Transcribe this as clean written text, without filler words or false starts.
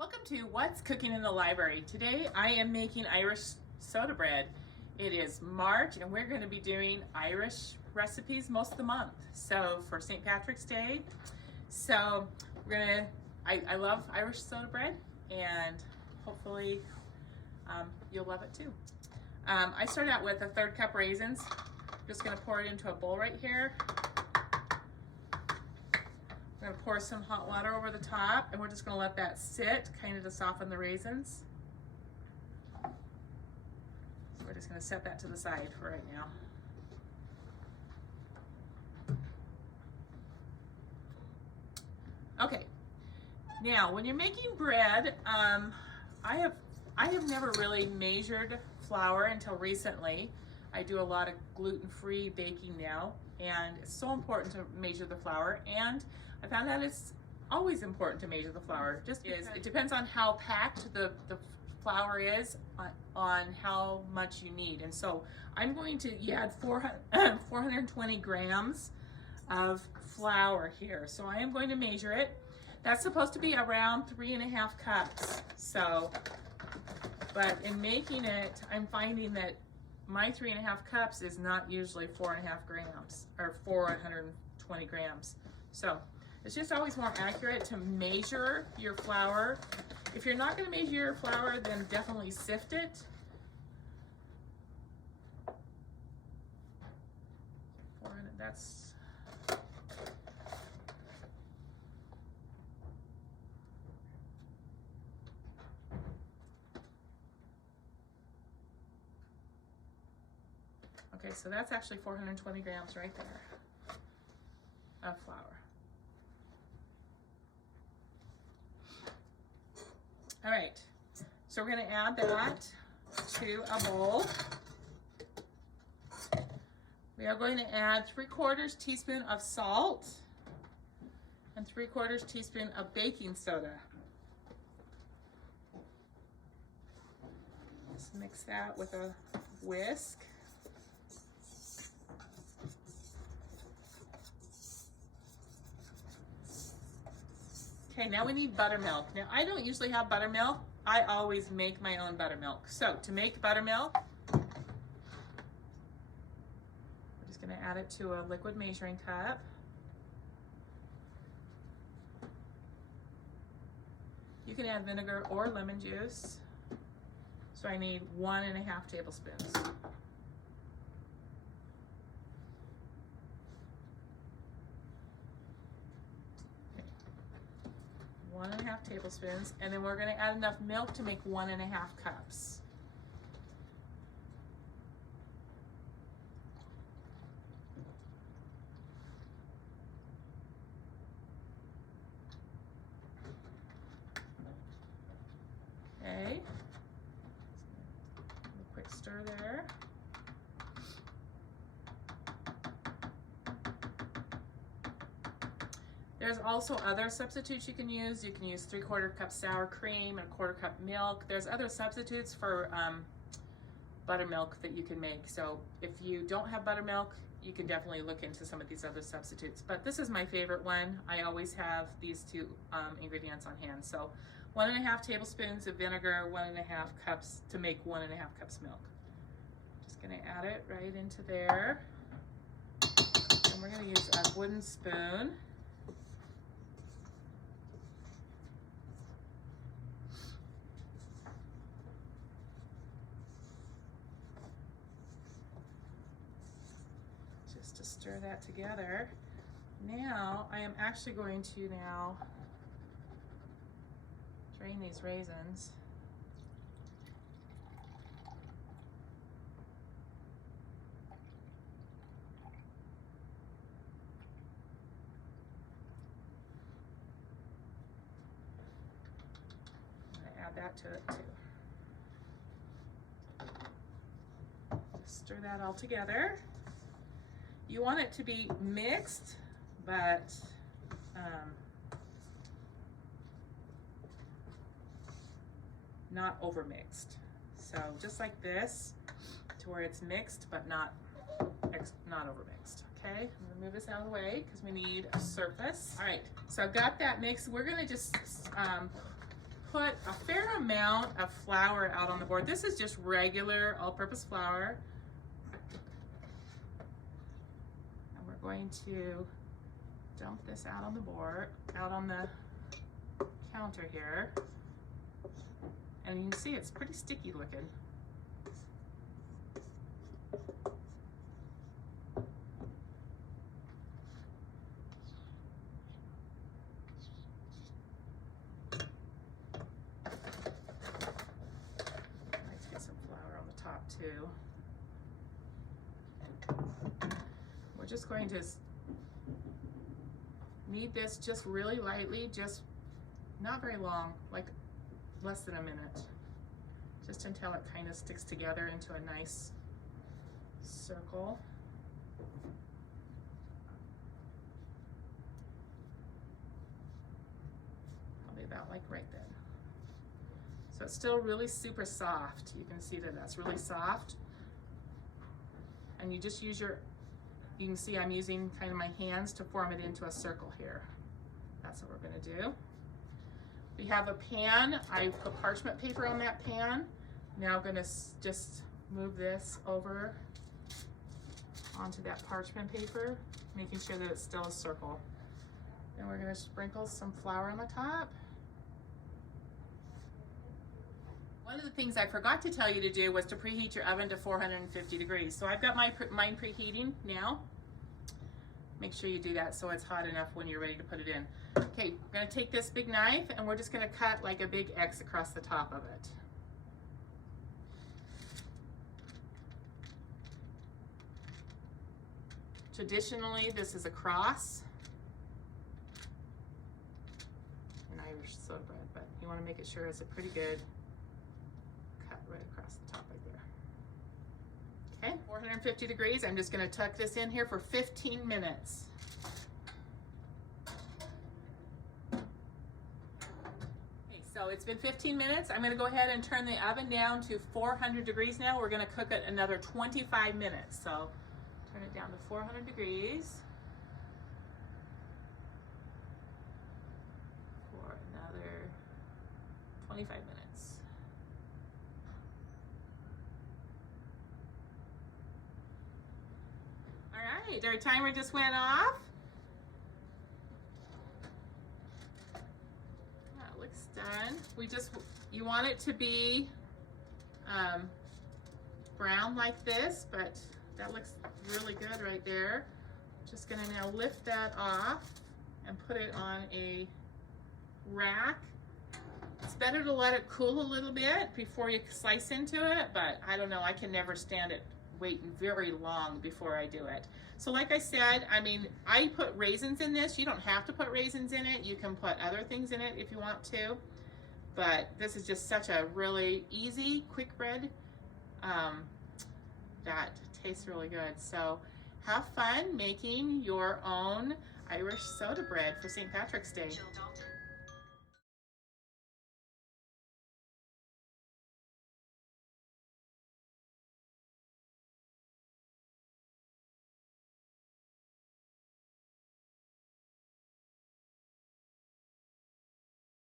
Welcome to What's Cooking in the Library. Today I am making Irish soda bread. It is March and we're going to be doing Irish recipes most of the month. So for St. Patrick's Day, I love Irish soda bread and hopefully you'll love it too. I started out with a 1/3 cup raisins. Just going to pour it into a bowl right here. I'm going to pour some hot water over the top and we're just going to let that sit kind of to soften the raisins. So we're just going to set that to the side for right now. Okay, now when you're making bread, I have never really measured flour until recently. I do a lot of gluten-free baking now, and it's so important to measure the flour, and I found out it's always important to measure the flour. It depends on how packed the flour is on how much you need. And so I'm going to add 420 grams of flour here. So I am going to measure it. That's supposed to be around 3.5 cups. So, but in making it, I'm finding that my 3.5 cups is not usually 4.5 grams or 420 grams. So it's just always more accurate to measure your flour. If you're not going to measure your flour, then definitely sift it. That's okay, so that's actually 420 grams right there of flour. All right, so we're going to add that to a bowl. We are going to add 3/4 teaspoon of salt and 3/4 teaspoon of baking soda. Just mix that with a whisk. Okay, now we need buttermilk. Now, I don't usually have buttermilk. I always make my own buttermilk. So, to make buttermilk, we're just going to add it to a liquid measuring cup. You can add vinegar or lemon juice. So, I need 1.5 tablespoons. 1.5 tablespoons, and then we're going to add enough milk to make 1.5 cups. Okay, a quick stir there. There's also other substitutes you can use. You can use 3/4 cup sour cream and 1/4 cup milk. There's other substitutes for buttermilk that you can make. So if you don't have buttermilk, you can definitely look into some of these other substitutes. But this is my favorite one. I always have these two ingredients on hand. So 1.5 tablespoons of vinegar, 1.5 cups to make 1.5 cups milk. Just gonna add it right into there. And we're gonna use a wooden spoon. To stir that together. Now I am actually going to now drain these raisins. I'm going to add that to it too. Just stir that all together. You want it to be mixed, but not over mixed. So just like this, to where it's mixed, but not over mixed. Okay, I'm gonna move this out of the way because we need a surface. All right, so I've got that mixed. We're gonna just put a fair amount of flour out on the board. This is just regular all-purpose flour. And we're going to dump this out on the board, out on the counter here. And you can see it's pretty sticky looking. Let's get some flour on the top too. We're just going to knead this just really lightly, just not very long, like less than a minute, just until it kind of sticks together into a nice circle. Probably about like right then. So it's still really super soft. You can see that that's really soft. And you just use your, you can see I'm using kind of my hands to form it into a circle here. That's what we're gonna do. We have a pan. I put parchment paper on that pan. Now I'm gonna just move this over onto that parchment paper, making sure that it's still a circle. Then we're gonna sprinkle some flour on the top. One of the things I forgot to tell you to do was to preheat your oven to 450 degrees. So I've got mine preheating now. Make sure you do that so it's hot enough when you're ready to put it in. Okay, we're gonna take this big knife and we're just gonna cut like a big X across the top of it. Traditionally, this is a cross in Irish soda bread, but you wanna make it sure it's a pretty good cut right across the top right there. Okay, 450 degrees. I'm just gonna tuck this in here for 15 minutes. So it's been 15 minutes. I'm gonna go ahead and turn the oven down to 400 degrees now. We're gonna cook it another 25 minutes. So turn it down to 400 degrees for another 25 minutes. All right, our timer just went off. Done. You want it to be brown like this, but that looks really good right there. Just gonna now lift that off and put it on a rack. It's better to let it cool a little bit before you slice into it, but I don't know, I can never stand it waiting very long before I do it. So like I said, I mean, I put raisins in this. You don't have to put raisins in it. You can put other things in it if you want to. But this is just such a really easy, quick bread that tastes really good. So have fun making your own Irish soda bread for St. Patrick's Day.